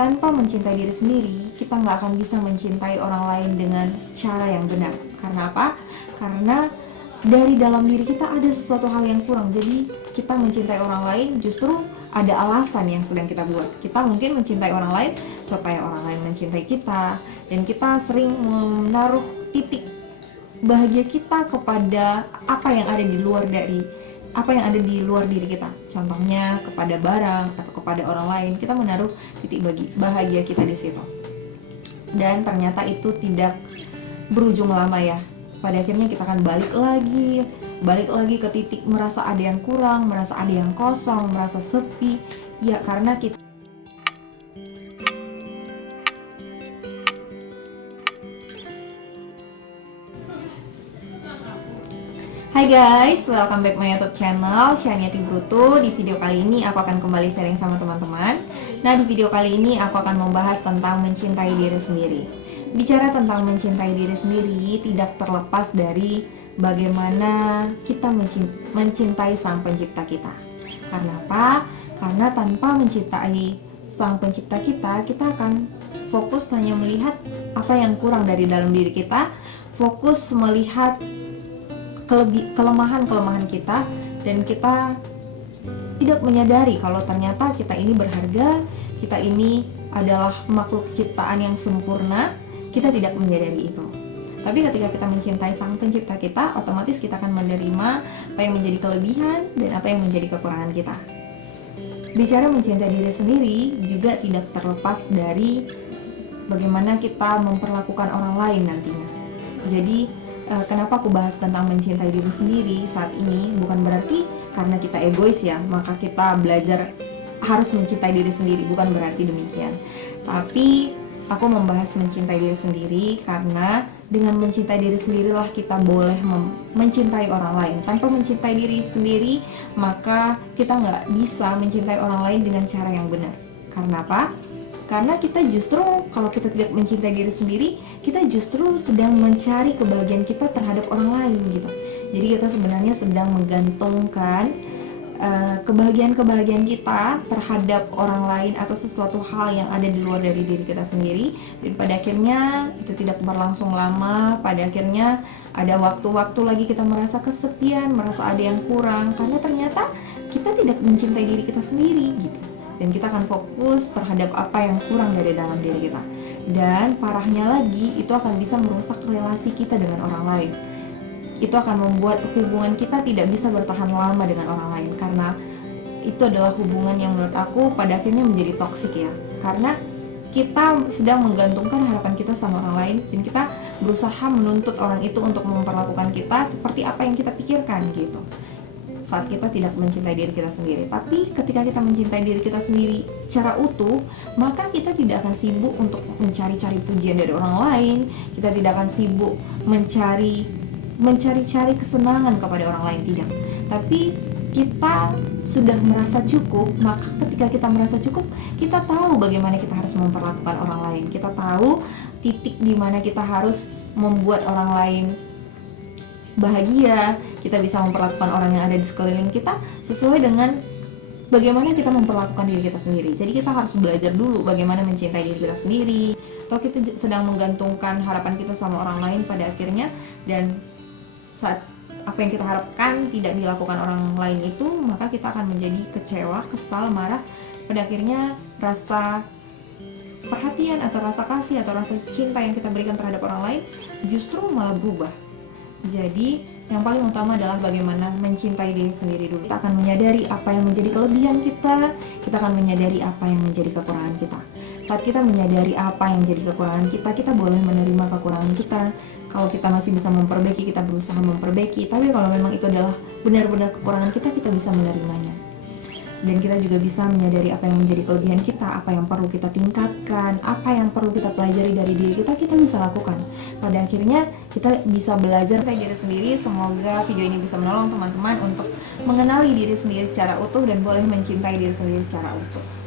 tanpa mencintai diri sendiri, kita nggak akan bisa mencintai orang lain dengan cara yang benar. Karena apa? Karena dari dalam diri kita ada sesuatu hal yang kurang. Jadi kita mencintai orang lain justru ada alasan yang sedang kita buat. Kita mungkin mencintai orang lain supaya orang lain mencintai kita, dan kita sering menaruh titik bahagia kita kepada apa yang ada di luar diri kita. Contohnya kepada barang atau kepada orang lain, kita menaruh titik bahagia kita di situ. Dan ternyata itu tidak berujung lama ya. Pada akhirnya kita akan balik lagi ke titik merasa ada yang kurang, merasa ada yang kosong, merasa sepi. Ya karena kita Hai guys, welcome back my YouTube channel Syaniati Brutu. Di video kali ini aku akan kembali sharing sama teman-teman. Nah, di video kali ini aku akan membahas tentang mencintai diri sendiri. Bicara tentang mencintai diri sendiri tidak terlepas dari bagaimana kita mencintai Sang Pencipta kita. Karena apa? Karena tanpa mencintai Sang Pencipta kita, kita akan fokus hanya melihat apa yang kurang dari dalam diri kita, fokus melihat kelemahan-kelemahan kita, dan kita tidak menyadari kalau ternyata kita ini berharga, kita ini adalah makhluk ciptaan yang sempurna. Kita tidak menyadari itu. Tapi ketika kita mencintai Sang Pencipta kita, otomatis kita akan menerima apa yang menjadi kelebihan dan apa yang menjadi kekurangan kita. Bicara mencintai diri sendiri juga tidak terlepas dari bagaimana kita memperlakukan orang lain nantinya. Jadi kenapa aku bahas tentang mencintai diri sendiri saat ini? Bukan berarti karena kita egois ya, maka kita belajar harus mencintai diri sendiri. Bukan berarti demikian. Tapi aku membahas mencintai diri sendiri karena dengan mencintai diri sendirilah kita boleh mencintai orang lain. Tanpa mencintai diri sendiri, maka kita nggak bisa mencintai orang lain dengan cara yang benar. Karena apa? Karena kita justru, kalau kita tidak mencintai diri sendiri, kita justru sedang mencari kebahagiaan kita terhadap orang lain gitu. Jadi kita sebenarnya sedang menggantungkan kebahagiaan kita terhadap orang lain atau sesuatu hal yang ada di luar dari diri kita sendiri. Dan pada akhirnya itu tidak berlangsung lama. Pada akhirnya ada waktu-waktu lagi kita merasa kesepian, merasa ada yang kurang, karena ternyata kita tidak mencintai diri kita sendiri gitu. Dan kita akan fokus terhadap apa yang kurang dari dalam diri kita. Dan parahnya lagi, itu akan bisa merusak relasi kita dengan orang lain. Itu akan membuat hubungan kita tidak bisa bertahan lama dengan orang lain, karena itu adalah hubungan yang menurut aku pada akhirnya menjadi toksik ya. Karena kita sedang menggantungkan harapan kita sama orang lain, dan kita berusaha menuntut orang itu untuk memperlakukan kita seperti apa yang kita pikirkan gitu, saat kita tidak mencintai diri kita sendiri. Tapi ketika kita mencintai diri kita sendiri secara utuh, maka kita tidak akan sibuk untuk mencari-cari pujian dari orang lain. Kita tidak akan sibuk mencari kesenangan kepada orang lain, tidak. Tapi kita sudah merasa cukup. Maka ketika kita merasa cukup, kita tahu bagaimana kita harus memperlakukan orang lain. Kita tahu titik di mana kita harus membuat orang lain bahagia. Kita bisa memperlakukan orang yang ada di sekeliling kita sesuai dengan bagaimana kita memperlakukan diri kita sendiri. Jadi kita harus belajar dulu bagaimana mencintai diri kita sendiri. Atau kita sedang menggantungkan harapan kita sama orang lain pada akhirnya, dan saat apa yang kita harapkan tidak dilakukan orang lain itu, maka kita akan menjadi kecewa, kesal, marah. Pada akhirnya rasa perhatian atau rasa kasih atau rasa cinta yang kita berikan terhadap orang lain justru malah berubah. Jadi yang paling utama adalah bagaimana mencintai diri sendiri dulu. Kita akan menyadari apa yang menjadi kelebihan kita akan menyadari apa yang menjadi kekurangan kita. Saat kita menyadari apa yang menjadi kekurangan kita, kita boleh menerima kekurangan kita. Kalau kita masih bisa memperbaiki, kita berusaha memperbaiki. Tapi kalau memang itu adalah benar-benar kekurangan kita bisa menerimanya. Dan kita juga bisa menyadari apa yang menjadi kelebihan kita, apa yang perlu kita tingkatkan, apa yang perlu kita pelajari dari diri kita bisa lakukan. Pada akhirnya kita bisa belajar tentang diri sendiri. Semoga video ini bisa menolong teman-teman untuk mengenali diri sendiri secara utuh dan boleh mencintai diri sendiri secara utuh.